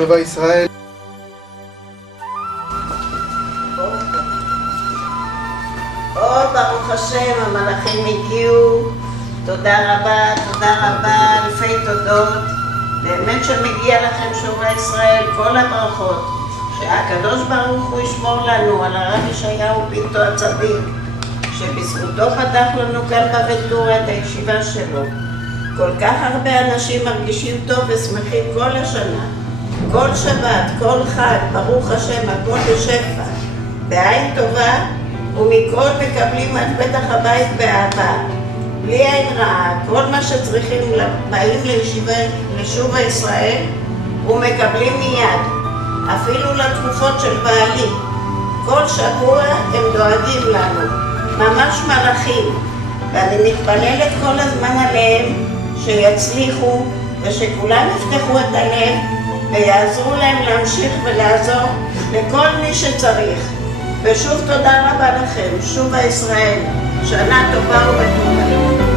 שובה ישראל. ברוך השם, המלאכים הגיעו. תודה רבה, אלפי תודות. באמת שמגיע לכם שובה ישראל, כל הברכות. שהקדוש ברוך הוא ישמור לנו על הרב ישעיהו פינטו הצדיק, שבזכותו פתח לנו כאן בוונטורה את הישיבה שלו. כל כך הרבה אנשים מרגישים טוב ושמחים כל השנה. כל שבת, כל חג, ברוך השם, הכל בשפע, בעין טובה, ומכל מקבלים עד פתח הבית באהבה. בלי עין רעה, כל מה שצריכים באים לשובה ישראל ומקבלים מיד. אפילו לתקופות של בעלי. כל שבוע הם דואגים לנו, ממש מלאכים. ואני מתפללת כל הזמן עליהם שיצליחו ושכולם יפתחו את הלב ויעזרו להם להמשיך ולעזור לכל מי שצריך. ושוב תודה רבה לכם, שובה ישראל, שנה טובה ובטובה.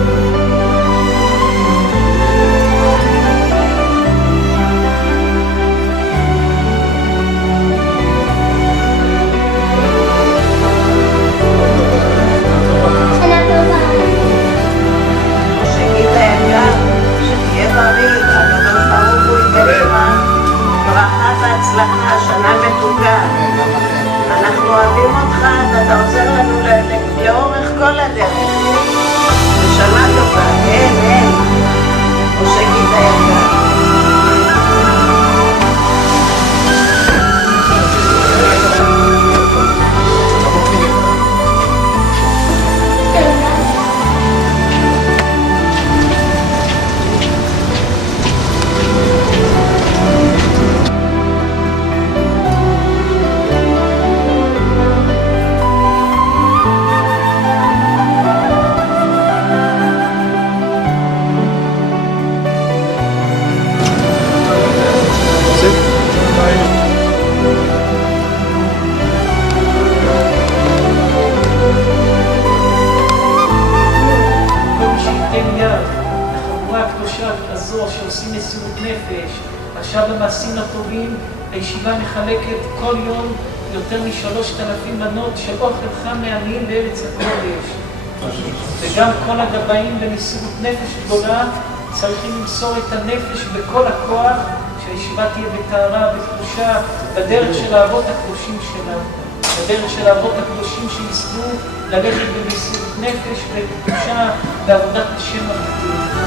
הצלחה, שנה מתוקה. אנחנו אוהבים אותך ואתה עוזר לנו לאורך כל הדרך. שנה טובה, אין. משה גיטה יקר. שעושים מסירות נפש, עכשיו במעשים הטובים, הישיבה מחלקת כל יום יותר מ3,000 מנות של אוכל חם מעניים בארץ הקודש. וגם כל הגבאים במסירות נפש גדולה צריכים למסור את הנפש בכל הכוח, שהישיבה תהיה בטהרה, בקדושה, בדרך של האבות הקדושים שלה, בדרך של האבות הקדושים שיזכו ללכת במסירות נפש ובקדושה בעבודת השם הביטוי.